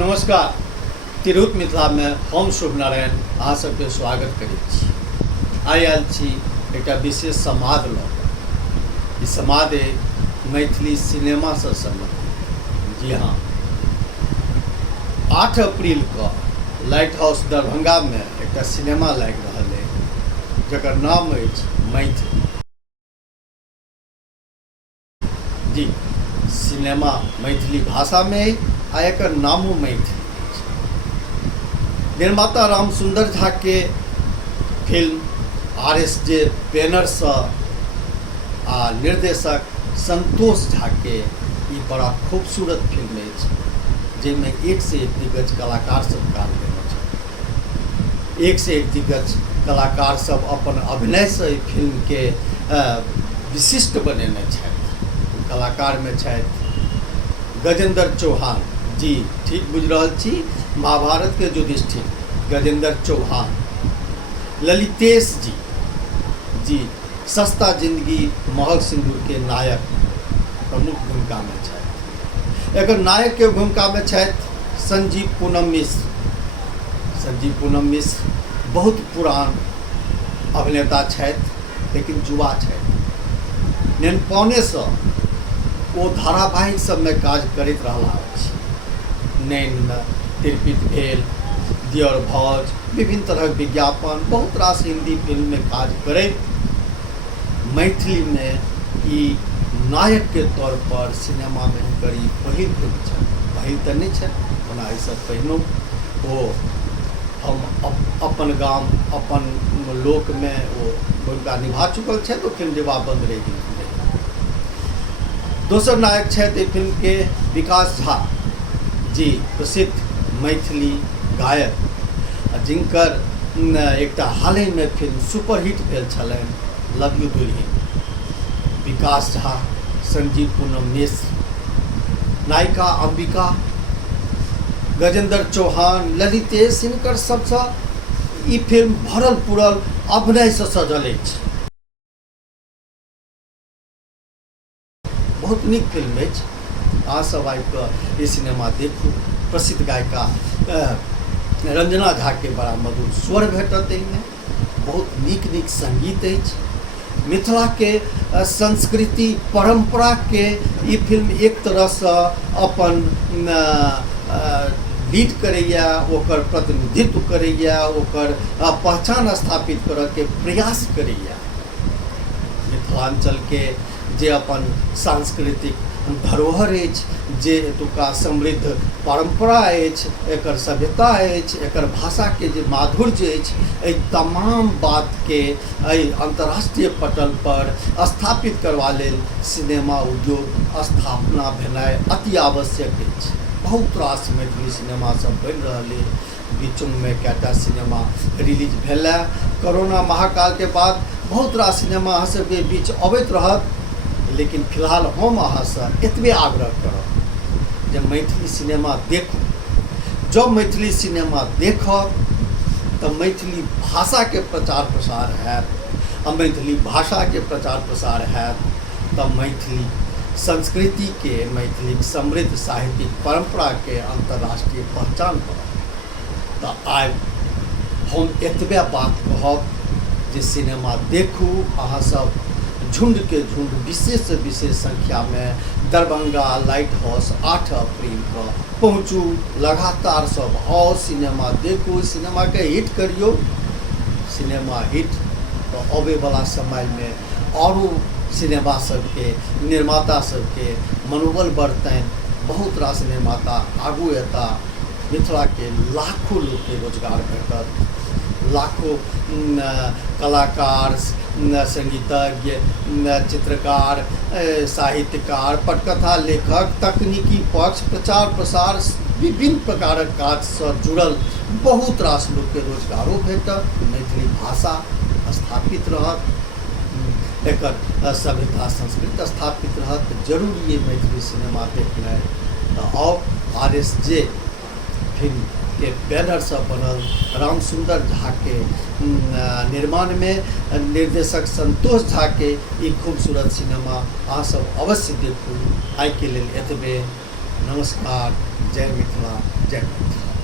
नमस्कार। तिरहुत मिथिला में हम शुभ नारायण अहाँ सबके स्वागत करैत छी। आइ आयल छी एकटा विशेष संवाद लऽ कऽ। ई संवाद मैथिली सिनेमा से संबंधित। जी हाँ, 8 अप्रैल को लाइट हाउस दरभंगा में एकटा सिनेमा लागि रहल है जकर नाम अछि मैथिली। जी, सिनेमा मैथिली भाषा में है आ एकर नामो मैथिली। निर्माता रामसुंदर झा के फिल्म RSJ बैनर से आ निर्देशक संतोष झा के ई बड़ा खूबसूरत फिल्म है जिसमें एक से एक दिग्गज कलाकार सब काम लेने छथि। एक से एक दिग्गज कलाकार सब अपन अभिनय से फिल्म के विशिष्ट बनेने छथि। कलाकार में छथि गजेंद्र चौहान जी, ठीक बुझ रहल छी, महाभारत के युधिष्ठिर गजेंद्र चौहान। ललितेश जी सस्ता जिंदगी महल सिंदूर के नायक प्रमुख भूमिका में छथि। एकर नायक के भूमिका में छथि संजीव पूनम मिश्र। संजीव पूनम मिश्र बहुत पुरान अभिनेता छथि लेकिन युवा छथि। नेनपौने से वो धारावाहिक सब में काज करैत रहला अछि। नैन तिरपित भेल, दियर भौज, विभिन्न तरह विज्ञापन, बहुत रास हिंदी फिल्म में काज करैत मैथिली में ई नायक के तौर पर सिनेमा में हुनकर ई पहिल फिल्म छै। पहिल तऽ नहि छै, ओना एहिसँ पहिनो ओ हम अपन गाम अपन लोक में वो भूमिका निभा चुकल छै। तो फिल्म जवाब बंद रहि गेल। दोसर नायक छथि फिल्म के विकास झा जी, प्रसिद्ध मैथिली गायक, जिनकर एकटा हालै में फिल्म सुपरहिट भेल छलनि लव यू दुल्हिन। विकास झा, संजीव पूनम मिश्र, नायिका अंबिका, गजेंद्र चौहान, ललितेश, हिनकर सबसँ ई फिल्म भरल पूरल अभिनय से सजल अछि। बहुत नीक फिल्म अछि। अहाँ सब आबि कऽ ई सिनेमा देखू। प्रसिद्ध गायिका रंजना झा के बड़ा मधुर स्वर भेटत एहिमे। बहुत नीक नीक संगीत अछि। मिथिला के संस्कृति परंपरा के ई फिल्म एक तरह से अपन लीड करैया, ओकर प्रतिनिधित्व करैया, ओकर पहचान स्थापित करऽ के प्रयास करैया। मिथिलांचल के जे अपन सांस्कृतिक धरोहर अछि, जे एतुका समृद्ध परंपरा अछि, एकर सभ्यता अछि, एकर भाषा के जे माधुर्य अछि, एहि तमाम बात के एहि अंतर्राष्ट्रीय पटल पर स्थापित करबा लेल सिनेमा उद्योग स्थापना भेनाइ अति आवश्यक अछि। बहुत रास मैथिली सिनेमा सब बनि रहल अछि। बीचों में कएटा सिनेमा रिलीज भेलै। कोरोना महाकाल के बाद बहुत रास सिनेमा अहाँ सबके बीच अबैत रहत, लेकिन फिलहाल हम अहाँ से एतबे आग्रह करब जे मैथिली सिनेमा देखू। जब मैथिली सिनेमा देखब तो मैथिली भाषा के प्रचार प्रसार हैत। आ मैथिली भाषा के प्रचार प्रसार हैत तो मैथिली संस्कृति के, मैथिली समृद्ध साहित्यिक परंपरा के अंतर्राष्ट्रीय पहचान पड़त। तो आइ हम एतबे बात कहब जे सिनेमा देखू। अहाँ सब झुंड के झुंड, विशेष से विशेष संख्या में दरभंगा लाइट हाउस 8 अप्रैल को पहुँचू। लगातार सब आओ, सिनेमा देखू, सिनेमा के हिट करियो। सिनेमा हिट तो आवे वाला समय में और सिनेमा सबके निर्माता सबके मनोबल बढ़तनि। बहुत रास निर्माता आगू एता। मिथिला के लाखों लोग के रोजगार भेटत। लाखों कलाकार, संगीतज्ञ, चित्रकार, साहित्यकार, पटकथा लेखक, तकनीकी पक्ष, प्रचार प्रसार, विभिन्न प्रकारक काज से जुड़ल बहुत रास लोग के रोजगारो भेटत। मैथिली भाषा स्थापित रहत, एकर सभ्यता संस्कृति स्थापित रहत। जरूरी है मैथिली सिनेमा देखनाइ। तो और RSJ फिल्म के बैनर से बनल रामसुंदर झा के निर्माण में निर्देशक संतोष झा के ई खूबसूरत सिनेमा अहाँ सब अवश्य देखू। आइ के लेल एतबे। नमस्कार। जय मिथिला, जय मिथिला।